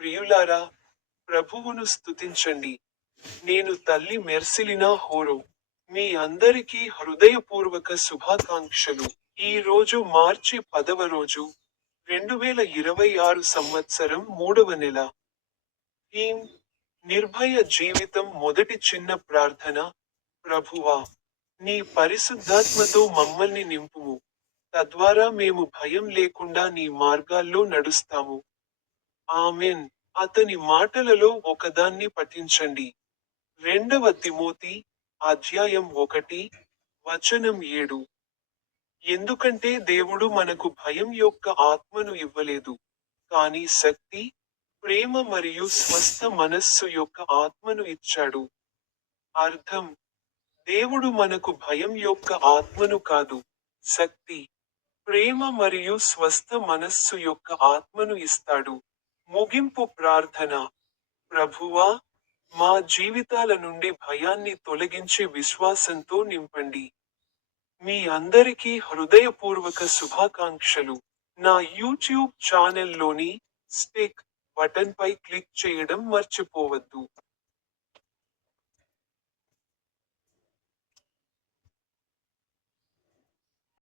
ప్రియులారా, ప్రభువును స్తుతించండి. నేను తల్లి మెర్సిలినా హోరో. మీ అందరికీ హృదయపూర్వక శుభాకాంక్షలు. ఈ రోజు మార్చి 10వ రోజు, 2026 సంవత్సరం 3వ నెల. థీమ్: నిర్భయ జీవితం. మొదటి చిన్న ప్రార్థన. ప్రభువా, నీ పరిశుద్ధాత్మతో మమ్మల్ని నింపుము, తద్వారా మేము భయం లేకుండా నీ మార్గాల్లో నడుస్తాము. ఆమెన్. అతని మాటలలో ఒకదాన్ని పఠించండి. 2వ తిమోతి, అధ్యాయం 1, వచనం 7. ఎందుకంటే దేవుడు మనకు భయం యొక్క ఆత్మను ఇవ్వలేదు, కానీ శక్తి, ప్రేమ మరియు స్వస్థ మనస్సు యొక్క ఆత్మను ఇచ్చాడు. అర్థం: దేవుడు మనకు భయం యొక్క ఆత్మను కాదు, శక్తి, ప్రేమ మరియు స్వస్థ మనస్సు యొక్క ఆత్మను ఇస్తాడు. ముగింపు ప్రార్థన. ప్రభువా, మా జీవితాల నుండి భయాన్ని తొలగించి విశ్వాసంతో నింపండి. మీ అందరికీ హృదయపూర్వక శుభాకాంక్షలు. నా యూట్యూబ్ ఛానెల్లోని స్టిక్ బటన్పై క్లిక్ చేయడం మర్చిపోవద్దు.